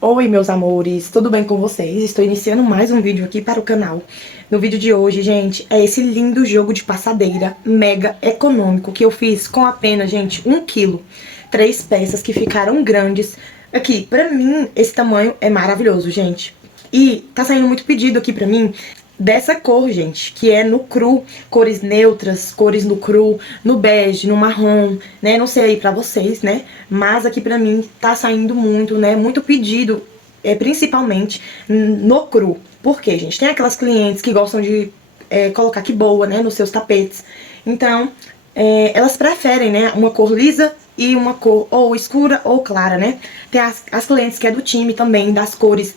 Oi, meus amores, tudo bem com vocês? Estou iniciando mais um vídeo aqui para o canal. No vídeo de hoje, gente, é esse lindo jogo de passadeira mega econômico que eu fiz com apenas, gente, 1 quilo. 3 peças que ficaram grandes. Aqui, pra mim, esse tamanho é maravilhoso, gente. E tá saindo muito pedido aqui pra mim dessa cor, gente, que é no cru, cores neutras, cores no cru, no bege, no marrom, né, não sei aí pra vocês, né, mas aqui pra mim tá saindo muito, né, muito pedido, principalmente no cru. Por quê, gente? Tem aquelas clientes que gostam de colocar que boa, né, nos seus tapetes, então elas preferem, né, uma cor lisa e uma cor ou escura ou clara, né. Tem as clientes que é do time também, das cores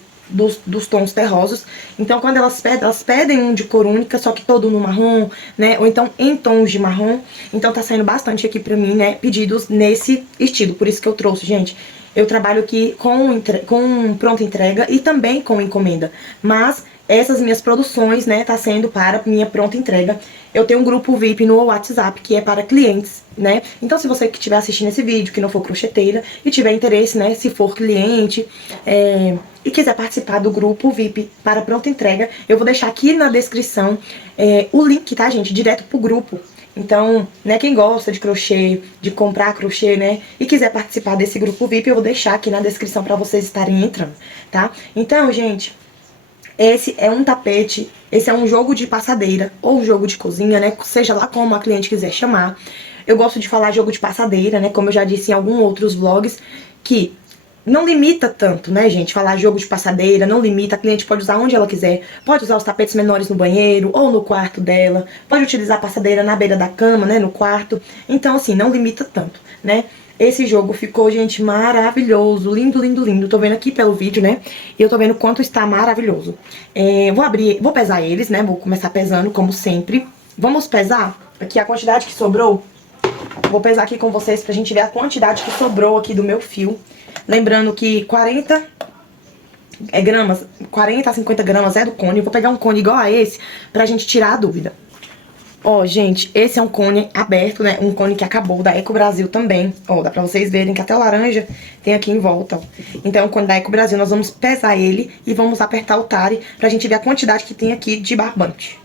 dos tons terrosos. Então, quando elas pedem um de cor única, só que todo no marrom, né? Ou então em tons de marrom. Então, tá saindo bastante aqui pra mim, né? Pedidos nesse estilo. Por isso que eu trouxe, gente. Eu trabalho aqui com pronta entrega e também com encomenda. Mas essas minhas produções, né, tá sendo para minha pronta entrega. Eu tenho um grupo VIP no WhatsApp que é para clientes, né? Então, se você que estiver assistindo esse vídeo, que não for crocheteira e tiver interesse, né, se for cliente, e quiser participar do grupo VIP para pronta entrega, eu vou deixar aqui na descrição o link, tá, gente? Direto pro grupo. Então, né, quem gosta de crochê, de comprar crochê, né, e quiser participar desse grupo VIP, eu vou deixar aqui na descrição pra vocês estarem entrando, tá? Então, gente, esse é um tapete, esse é um jogo de passadeira, ou jogo de cozinha, né, seja lá como a cliente quiser chamar. Eu gosto de falar jogo de passadeira, né, como eu já disse em alguns outros vlogs, que não limita tanto, né, gente? Falar jogo de passadeira, não limita. A cliente pode usar onde ela quiser. Pode usar os tapetes menores no banheiro ou no quarto dela. Pode utilizar a passadeira na beira da cama, né, no quarto. Então, assim, não limita tanto, né? Esse jogo ficou, gente, maravilhoso. Lindo, lindo, lindo. Tô vendo aqui pelo vídeo, né? E eu tô vendo quanto está maravilhoso. Vou pesar eles, né? Vou começar pesando, como sempre. Vamos pesar aqui a quantidade que sobrou. Vou pesar aqui com vocês pra gente ver a quantidade que sobrou aqui do meu fio. Lembrando que 40 gramas, 40 a 50 gramas é do cone. Eu vou pegar um cone igual a esse pra gente tirar a dúvida. Ó, gente, esse é um cone aberto, né? Um cone que acabou, da Eco Brasil também. Ó, dá pra vocês verem que até o laranja tem aqui em volta, ó. Então, o cone da Eco Brasil, nós vamos pesar ele e vamos apertar o tare pra gente ver a quantidade que tem aqui de barbante.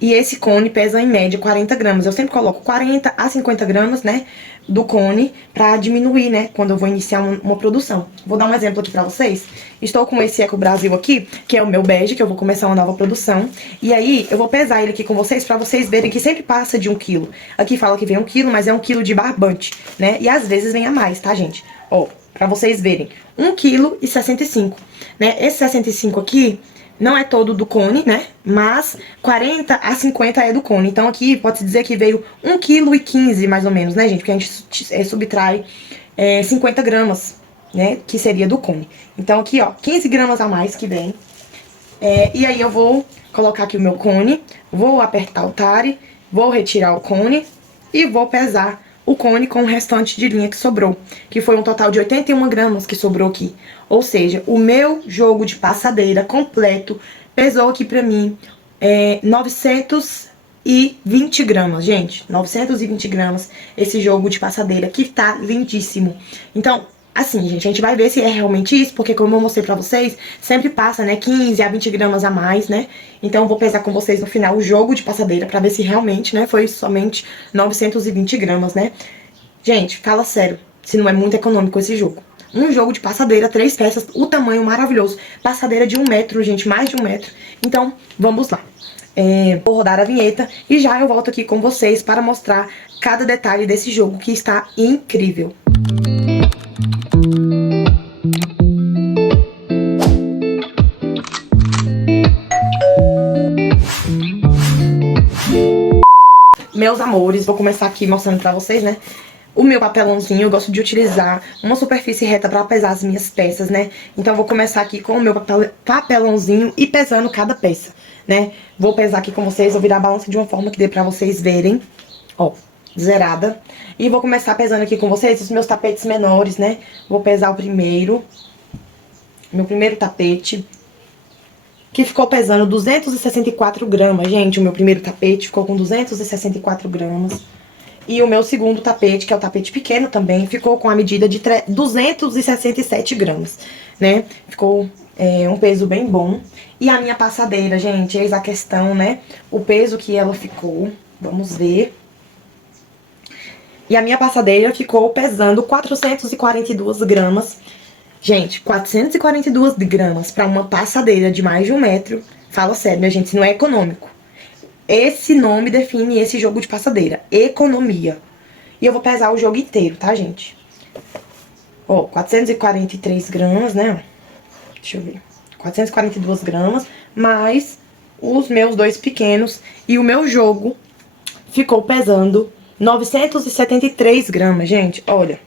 E esse cone pesa em média 40 gramas. Eu sempre coloco 40 a 50 gramas, né, do cone pra diminuir, né, quando eu vou iniciar uma produção. Vou dar um exemplo aqui pra vocês. Estou com esse Eco Brasil aqui, que é o meu bege, que eu vou começar uma nova produção. E aí, eu vou pesar ele aqui com vocês pra vocês verem que sempre passa de 1 quilo. Aqui fala que vem 1 quilo, mas é 1 quilo de barbante, né, e às vezes vem a mais, tá, gente? Ó, pra vocês verem, 1 quilo e 65, né, esse 65 aqui não é todo do cone, né? Mas 40 a 50 é do cone. Então aqui pode-se dizer que veio 1,15 kg mais ou menos, né, gente? Porque a gente subtrai 50 gramas, né? Que seria do cone. Então aqui, ó, 15 gramas a mais que vem. E aí eu vou colocar aqui o meu cone, vou apertar o tare, vou retirar o cone e vou pesar o cone com o restante de linha que sobrou, que foi um total de 81 gramas que sobrou aqui. Ou seja, o meu jogo de passadeira completo pesou aqui pra mim 920 gramas, gente. 920 gramas esse jogo de passadeira, que tá lindíssimo. Então, assim, gente, a gente vai ver se é realmente isso, porque como eu mostrei pra vocês, sempre passa, né, 15 a 20 gramas a mais, né? Então eu vou pesar com vocês no final o jogo de passadeira pra ver se realmente, né, foi somente 920 gramas, né? Gente, fala sério, se não é muito econômico esse jogo. Um jogo de passadeira, 3 peças, o tamanho maravilhoso. Passadeira de 1 metro, gente, mais de 1 metro. Então, vamos lá. Vou rodar a vinheta e já eu volto aqui com vocês para mostrar cada detalhe desse jogo que está incrível. Meus amores, vou começar aqui mostrando pra vocês, né, o meu papelãozinho. Eu gosto de utilizar uma superfície reta pra pesar as minhas peças, né. Então eu vou começar aqui com o meu papelãozinho e pesando cada peça, né. Vou pesar aqui com vocês, vou virar a balança de uma forma que dê pra vocês verem, ó, zerada. E vou começar pesando aqui com vocês os meus tapetes menores, né. Vou pesar o primeiro, meu primeiro tapete, que ficou pesando 264 gramas, gente. O meu primeiro tapete ficou com 264 gramas. E o meu segundo tapete, que é o tapete pequeno também, ficou com a medida de 267 gramas, né? Ficou um peso bem bom. E a minha passadeira, gente, eis a questão, né? O peso que ela ficou, vamos ver. E a minha passadeira ficou pesando 442 gramas. Gente, 442 gramas pra uma passadeira de mais de 1 metro. Fala sério, minha gente, isso não é econômico. Esse nome define esse jogo de passadeira. Economia. E eu vou pesar o jogo inteiro, tá, gente? Ó, 443 gramas, né? Deixa eu ver. 442 gramas, mais os meus dois pequenos. E o meu jogo ficou pesando 973 gramas, gente, olha.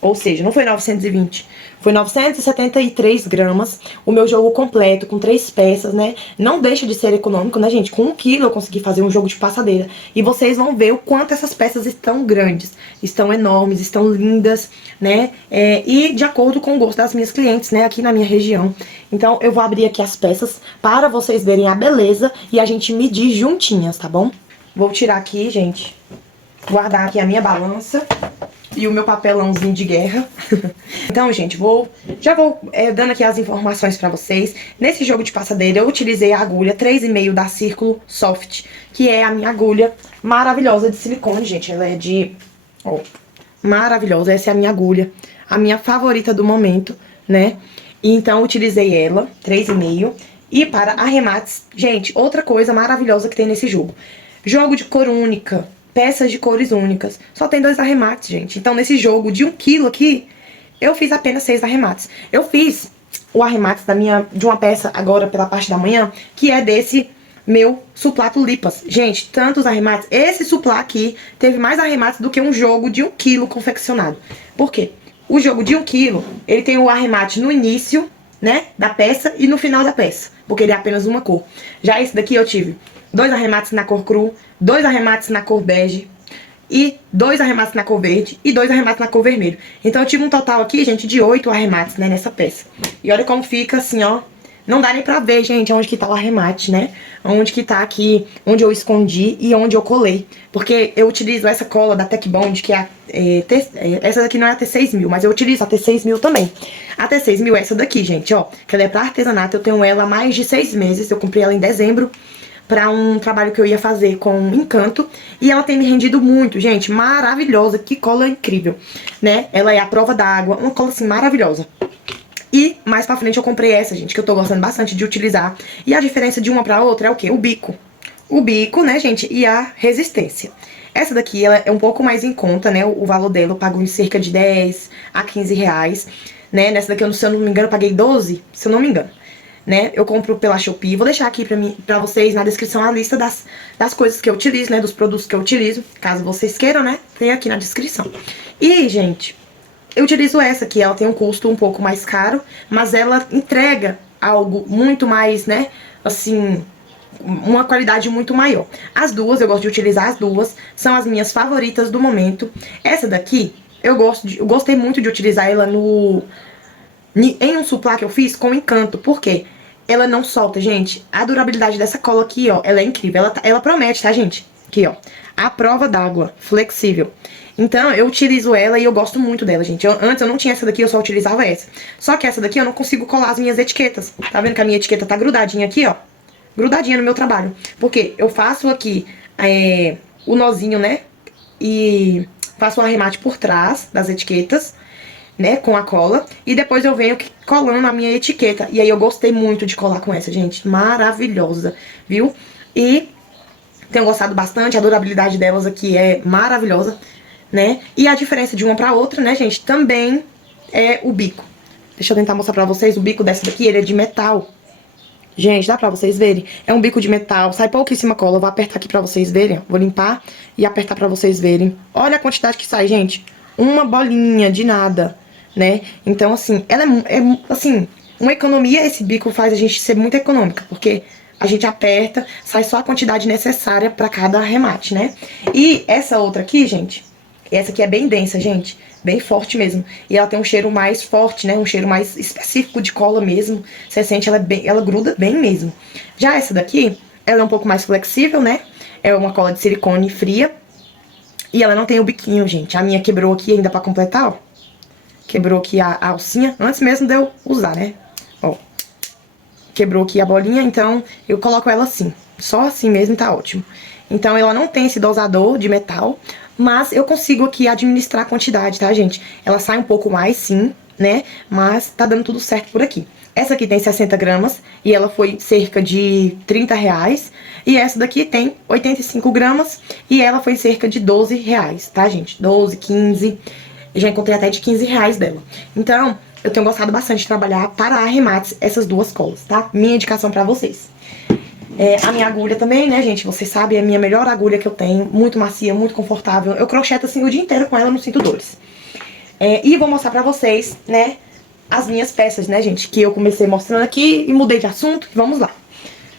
Ou seja, não foi 920, foi 973 gramas. O meu jogo completo, com 3 peças, né? Não deixa de ser econômico, né, gente? Com 1 quilo eu consegui fazer um jogo de passadeira. E vocês vão ver o quanto essas peças estão grandes, estão enormes, estão lindas, né? E de acordo com o gosto das minhas clientes, né? Aqui na minha região. Então, eu vou abrir aqui as peças para vocês verem a beleza e a gente medir juntinhas, tá bom? Vou tirar aqui, gente, guardar aqui a minha balança e o meu papelãozinho de guerra. Então, gente, já vou dando aqui as informações pra vocês. Nesse jogo de passadeira, eu utilizei a agulha 3,5 da Círculo Soft, que é a minha agulha maravilhosa de silicone, gente. Ela é ó, maravilhosa. Essa é a minha agulha, a minha favorita do momento, né? E então, eu utilizei ela, 3,5. E para arremates, gente, outra coisa maravilhosa que tem nesse jogo. Jogo de cor única. Peças de cores únicas. Só tem 2 arremates, gente. Então, nesse jogo de 1 quilo aqui, eu fiz apenas 6 arremates. Eu fiz o arremate de uma peça agora pela parte da manhã, que é desse meu suplato lipas. Gente, tantos arremates. Esse suplá aqui teve mais arremates do que um jogo de 1 quilo confeccionado. Por quê? O jogo de 1 quilo, ele tem o arremate no início, né, da peça e no final da peça. Porque ele é apenas uma cor. Já esse daqui eu tive 2 arremates na cor cru, 2 arremates na cor bege, e 2 arremates na cor verde, e 2 arremates na cor vermelho. Então eu tive um total aqui, gente, de 8 arremates, né, nessa peça. E olha como fica assim, ó. Não dá nem pra ver, gente, onde que tá o arremate, né? Onde que tá aqui, onde eu escondi e onde eu colei. Porque eu utilizo essa cola da Tech Bond, que é essa daqui não é a T6000, mas eu utilizo a T6000 também. A T6000 é essa daqui, gente, ó. Que ela é pra artesanato, eu tenho ela há mais de 6 meses, eu comprei ela em dezembro. Pra um trabalho que eu ia fazer com Encanto. E ela tem me rendido muito, gente. Maravilhosa, que cola incrível, né? Ela é a prova d'água, uma cola assim maravilhosa. E mais pra frente eu comprei essa, gente, que eu tô gostando bastante de utilizar. E a diferença de uma pra outra é o quê? O bico. O bico, né, gente, e a resistência. Essa daqui, ela é um pouco mais em conta, né? O valor dela eu pago em cerca de 10 a 15 reais, né? Nessa daqui, se eu não me engano, eu paguei 12, se eu não me engano. Né, eu compro pela Shopee, vou deixar aqui pra vocês na descrição a lista das coisas que eu utilizo, né, dos produtos que eu utilizo, caso vocês queiram, né, tem aqui na descrição. E, gente, eu utilizo essa aqui, ela tem um custo um pouco mais caro, mas ela entrega algo muito mais, né, assim, uma qualidade muito maior. As duas, eu gosto de utilizar as duas, são as minhas favoritas do momento. Essa daqui, eu gostei muito de utilizar ela em um suplá que eu fiz com Encanto, por quê? Ela não solta, gente. A durabilidade dessa cola aqui, ó, ela é incrível. Ela promete, tá, gente? Aqui, ó. A prova d'água, flexível. Então, eu utilizo ela e eu gosto muito dela, gente. Antes eu não tinha essa daqui, eu só utilizava essa. Só que essa daqui eu não consigo colar as minhas etiquetas. Tá vendo que a minha etiqueta tá grudadinha aqui, ó? Grudadinha no meu trabalho. Porque eu faço aqui o nozinho, né? E faço o arremate por trás das etiquetas, né, com a cola, e depois eu venho colando a minha etiqueta, e aí eu gostei muito de colar com essa, gente, maravilhosa, viu? E tenho gostado bastante, a durabilidade delas aqui é maravilhosa, né, e a diferença de uma pra outra, né, gente, também é o bico. Deixa eu tentar mostrar pra vocês, o bico dessa daqui, ele é de metal. Gente, dá pra vocês verem? É um bico de metal, sai pouquíssima cola, eu vou apertar aqui pra vocês verem, vou limpar e apertar pra vocês verem. Olha a quantidade que sai, gente, uma bolinha de nada, né? Então, assim, ela assim, uma economia, esse bico faz a gente ser muito econômica, porque a gente aperta, sai só a quantidade necessária pra cada arremate, né? E essa outra aqui, gente, essa aqui é bem densa, gente, bem forte mesmo. E ela tem um cheiro mais forte, né? Um cheiro mais específico de cola mesmo. Você sente, ela gruda bem mesmo. Já essa daqui, ela é um pouco mais flexível, né? É uma cola de silicone fria. E ela não tem o biquinho, gente. A minha quebrou aqui ainda pra completar, ó. Quebrou aqui a alcinha, antes mesmo de eu usar, né? Ó. Quebrou aqui a bolinha, então eu coloco ela assim. Só assim mesmo tá ótimo. Então ela não tem esse dosador de metal, mas eu consigo aqui administrar a quantidade, tá, gente? Ela sai um pouco mais, sim, né? Mas tá dando tudo certo por aqui. Essa aqui tem 60 gramas e ela foi cerca de R$30. E essa daqui tem 85 gramas e ela foi cerca de R$12, tá, gente? 12, 15. Eu já encontrei até de R$15 dela. Então, eu tenho gostado bastante de trabalhar para arremates essas duas colas, tá? Minha indicação pra vocês. A minha agulha também, né, gente? Vocês sabem, é a minha melhor agulha que eu tenho. Muito macia, muito confortável. Eu crocheto assim o dia inteiro com ela, não sinto dores. E vou mostrar pra vocês, né, as minhas peças, né, gente? Que eu comecei mostrando aqui e mudei de assunto. Vamos lá.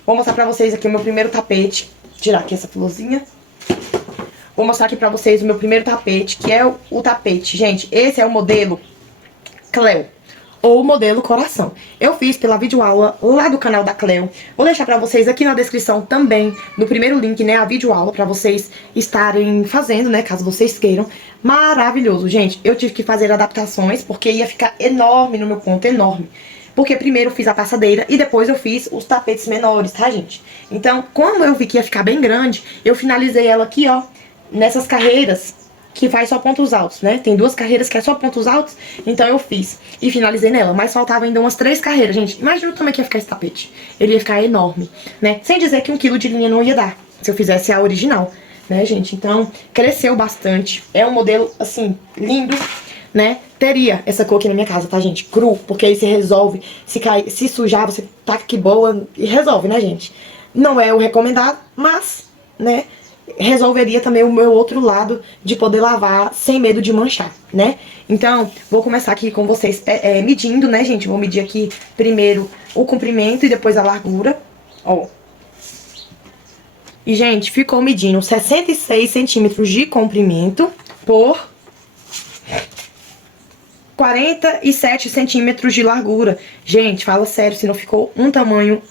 Vou mostrar pra vocês aqui o meu primeiro tapete. Tirar aqui essa florzinha. Vou mostrar aqui pra vocês o meu primeiro tapete, que é o tapete. Gente, esse é o modelo Cleo, ou modelo coração. Eu fiz pela videoaula lá do canal da Cleo. Vou deixar pra vocês aqui na descrição também, no primeiro link, né, a videoaula, pra vocês estarem fazendo, né, caso vocês queiram. Maravilhoso, gente. Eu tive que fazer adaptações, porque ia ficar enorme no meu ponto, enorme. Porque primeiro eu fiz a passadeira e depois eu fiz os tapetes menores, tá, gente? Então, como eu vi que ia ficar bem grande, eu finalizei ela aqui, ó, nessas carreiras que faz só pontos altos, né? Tem duas carreiras que é só pontos altos, então eu fiz e finalizei nela. Mas faltava ainda umas 3 carreiras, gente. Imagina como é que ia ficar esse tapete. Ele ia ficar enorme, né? Sem dizer que 1 quilo de linha não ia dar, se eu fizesse a original, né, gente? Então, cresceu bastante. É um modelo, assim, lindo, né? Teria essa cor aqui na minha casa, tá, gente? Cru, porque aí se resolve. Se cair, se sujar, você taca que boa e resolve, né, gente? Não é o recomendado, mas, né, resolveria também o meu outro lado de poder lavar sem medo de manchar, né? Então, vou começar aqui com vocês medindo, né, gente? Vou medir aqui primeiro o comprimento e depois a largura, ó. E, gente, ficou medindo 66 centímetros de comprimento por 47 centímetros de largura. Gente, fala sério, se não ficou um tamanho,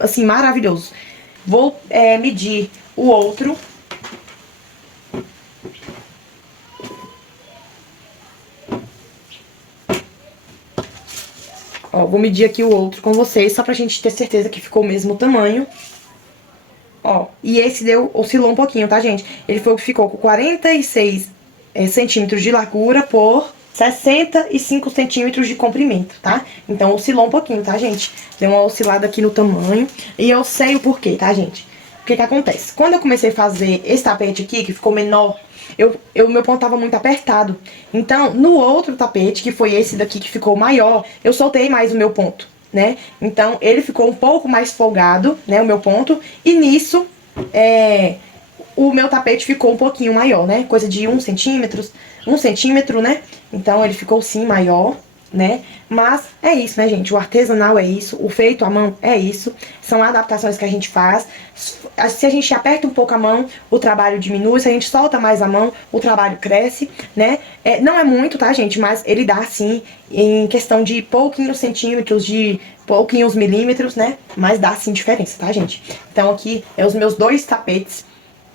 assim, maravilhoso. Vou medir o outro. Ó, vou medir aqui o outro com vocês, só pra gente ter certeza que ficou o mesmo tamanho. Ó, e esse oscilou um pouquinho, tá, gente? Ele ficou com 46 centímetros de largura por 65 centímetros de comprimento, tá? Então, oscilou um pouquinho, tá, gente? Deu uma oscilada aqui no tamanho. E eu sei o porquê, tá, gente? O que que acontece? Quando eu comecei a fazer esse tapete aqui, que ficou menor, meu ponto tava muito apertado. Então, no outro tapete, que foi esse daqui que ficou maior, eu soltei mais o meu ponto, né? Então, ele ficou um pouco mais folgado, né, o meu ponto. E nisso, o meu tapete ficou um pouquinho maior, né? Coisa de 1 centímetro, né? Então, ele ficou sim maior, né? Mas é isso, né, gente? O artesanal é isso, o feito à mão é isso. São adaptações que a gente faz. Se a gente aperta um pouco a mão, o trabalho diminui. Se a gente solta mais a mão, o trabalho cresce, né? Não é muito, tá, gente? Mas ele dá, sim, em questão de pouquinhos centímetros, de pouquinhos milímetros, né? Mas dá, sim, diferença, tá, gente? Então, aqui é os meus 2 tapetes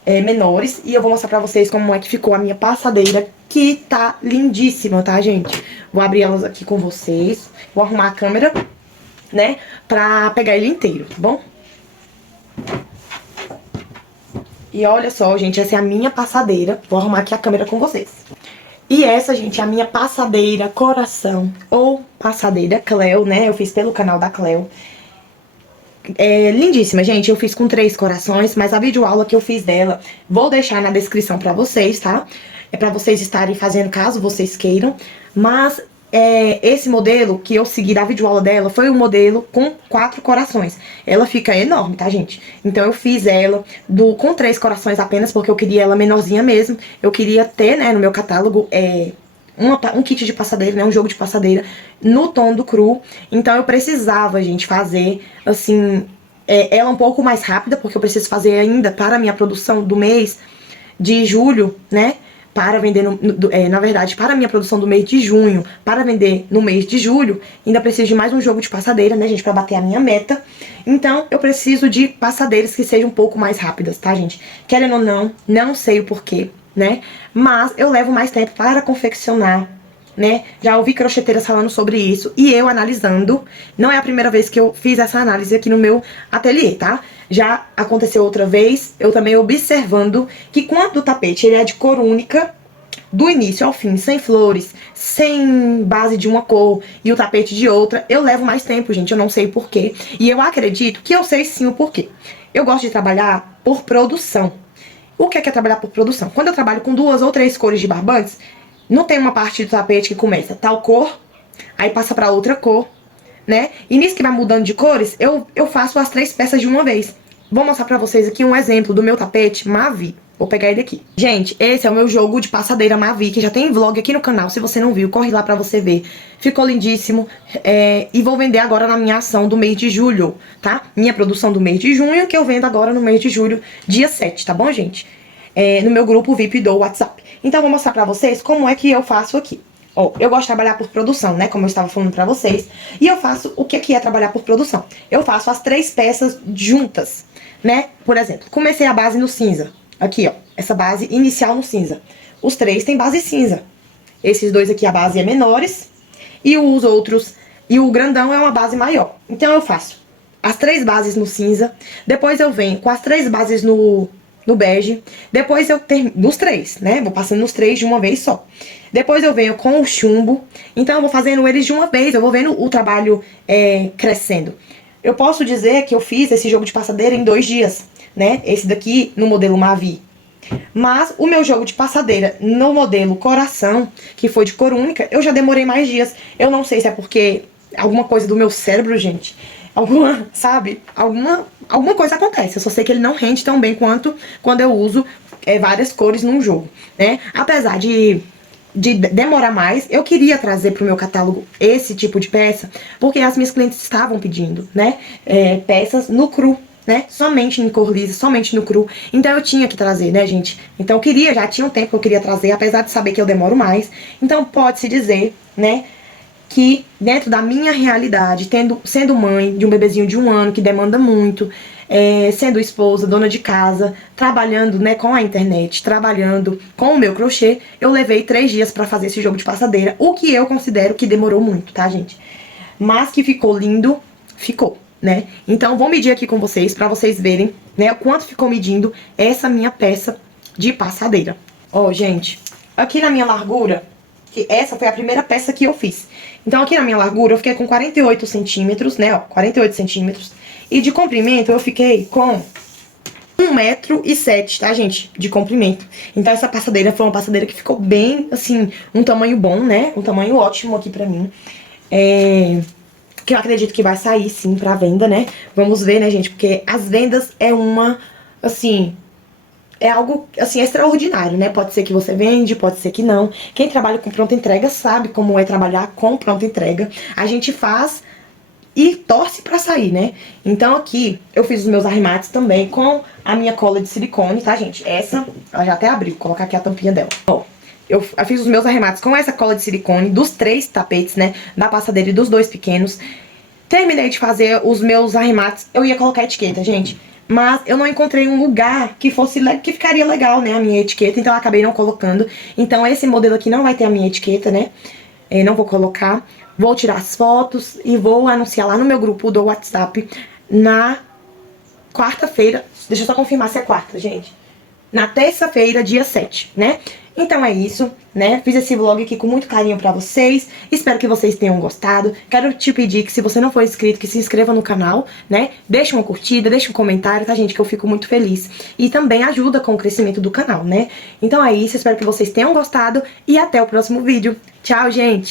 menores. E eu vou mostrar pra vocês como é que ficou a minha passadeira, que tá lindíssima, tá, gente? Vou abrir elas aqui com vocês. Vou arrumar a câmera, né, pra pegar ele inteiro, tá bom? E olha só, gente, essa é a minha passadeira. Vou arrumar aqui a câmera com vocês. E essa, gente, é a minha passadeira coração, ou passadeira Cleo, né? Eu fiz pelo canal da Cleo. Lindíssima, gente. Eu fiz com 3 corações, mas a videoaula que eu fiz dela, vou deixar na descrição pra vocês, tá? É pra vocês estarem fazendo caso vocês queiram. Mas esse modelo que eu segui da videoaula dela foi um modelo com 4 corações. Ela fica enorme, tá, gente? Então eu fiz ela com 3 corações apenas, porque eu queria ela menorzinha mesmo. Eu queria ter, né, no meu catálogo, um kit de passadeira, né, um jogo de passadeira no tom do cru. Então eu precisava, gente, fazer, assim, ela um pouco mais rápida, porque eu preciso fazer ainda para a minha produção do mês de julho, né, para vender, na verdade, para a minha produção do mês de junho, para vender no mês de julho. Ainda preciso de mais um jogo de passadeira, né, gente, para bater a minha meta. Então eu preciso de passadeiras que sejam um pouco mais rápidas, tá, gente? Querendo ou não, não sei o porquê, né? Mas eu levo mais tempo para confeccionar, né? Já ouvi crocheteiras falando sobre isso e eu analisando. Não é a primeira vez que eu fiz essa análise aqui no meu ateliê, tá? Já aconteceu outra vez, eu também observando que quando o tapete ele é de cor única, do início ao fim, sem flores, sem base de uma cor e o tapete de outra, eu levo mais tempo, gente, eu não sei porquê. E eu acredito que eu sei sim o porquê. Eu gosto de trabalhar por produção. O que é trabalhar por produção? Quando eu trabalho com 2 ou 3 cores de barbantes, não tem uma parte do tapete que começa tal cor, aí passa pra outra cor, né? E nisso que vai mudando de cores, eu faço as 3 peças de uma vez. Vou mostrar pra vocês aqui um exemplo do meu tapete Mavi. Vou pegar ele aqui. Gente, esse é o meu jogo de passadeira Mavi, que já tem vlog aqui no canal. Se você não viu, corre lá pra você ver. Ficou lindíssimo. E vou vender agora na minha ação do mês de julho, tá? Minha produção do mês de junho, que eu vendo agora no mês de julho, dia 7, tá bom, gente? No meu grupo VIP do WhatsApp. Então, vou mostrar pra vocês como é que eu faço aqui. Ó, eu gosto de trabalhar por produção, né? Como eu estava falando pra vocês. E eu faço o que é trabalhar por produção. Eu faço as 3 peças juntas, né? Por exemplo, comecei a base no cinza. Aqui, ó, essa base inicial no cinza. Os 3 têm base cinza. Esses 2 aqui, a base é menores. E os outros, e o grandão é uma base maior. Então, eu faço as 3 bases no cinza. Depois eu venho com as 3 bases no bege. Depois eu termino, nos 3, né? Vou passando nos 3 de uma vez só. Depois eu venho com o chumbo. Então, eu vou fazendo eles de uma vez. Eu vou vendo o trabalho crescendo. Eu posso dizer que eu fiz esse jogo de passadeira em 2 dias, né? Esse daqui no modelo Mavi. Mas o meu jogo de passadeira no modelo Coração, que foi de cor única, eu já demorei mais dias. Eu não sei se é porque alguma coisa do meu cérebro, gente, sabe? Alguma coisa acontece. Eu só sei que ele não rende tão bem quanto quando eu uso várias cores num jogo, né? Apesar de demorar mais, eu queria trazer pro meu catálogo esse tipo de peça, porque as minhas clientes estavam pedindo, né? Peças no cru, né? Somente em cor lisa, somente no cru. Então eu tinha que trazer, né, gente? Então eu queria, já tinha um tempo que eu queria trazer, apesar de saber que eu demoro mais. Então pode-se dizer, né, que dentro da minha realidade, sendo mãe de um bebezinho de 1 ano que demanda muito, sendo esposa, dona de casa, trabalhando, né, com a internet, trabalhando com o meu crochê, eu levei 3 dias pra fazer esse jogo de passadeira, o que eu considero que demorou muito, tá, gente? Mas que ficou lindo, ficou, né? Então vou medir aqui com vocês, pra vocês verem, né, o quanto ficou medindo essa minha peça de passadeira. Ó, gente, aqui na minha largura, que essa foi a primeira peça que eu fiz. Então aqui na minha largura eu fiquei com 48 centímetros, né, ó, 48 centímetros. E de comprimento eu fiquei com 1,07 m, tá, gente, de comprimento. Então essa passadeira foi uma passadeira que ficou bem, assim, um tamanho bom, né, um tamanho ótimo aqui pra mim. Que eu acredito que vai sair, sim, pra venda, né. Vamos ver, né, gente, porque as vendas é assim, é algo, assim, extraordinário, né? Pode ser que você vende, pode ser que não. Quem trabalha com pronta entrega sabe como é trabalhar com pronta entrega. A gente faz e torce pra sair, né? Então aqui eu fiz os meus arremates também com a minha cola de silicone, tá, gente? Essa, ela já até abriu, vou colocar aqui a tampinha dela. Ó, eu fiz os meus arremates com essa cola de silicone dos 3 tapetes, né? Da passadeira e dos 2 pequenos. Terminei de fazer os meus arremates, eu ia colocar etiqueta, gente. Mas eu não encontrei um lugar que ficaria legal, né, a minha etiqueta, então eu acabei não colocando. Então esse modelo aqui não vai ter a minha etiqueta, né, não vou colocar. Vou tirar as fotos e vou anunciar lá no meu grupo do WhatsApp na quarta-feira. Deixa eu só confirmar se é quarta, gente. Na terça-feira, dia 7, né? Então é isso, né? Fiz esse vlog aqui com muito carinho pra vocês. Espero que vocês tenham gostado. Quero te pedir que se você não for inscrito, que se inscreva no canal, né? Deixa uma curtida, deixa um comentário, tá, gente? Que eu fico muito feliz. E também ajuda com o crescimento do canal, né? Então é isso, espero que vocês tenham gostado e até o próximo vídeo. Tchau, gente!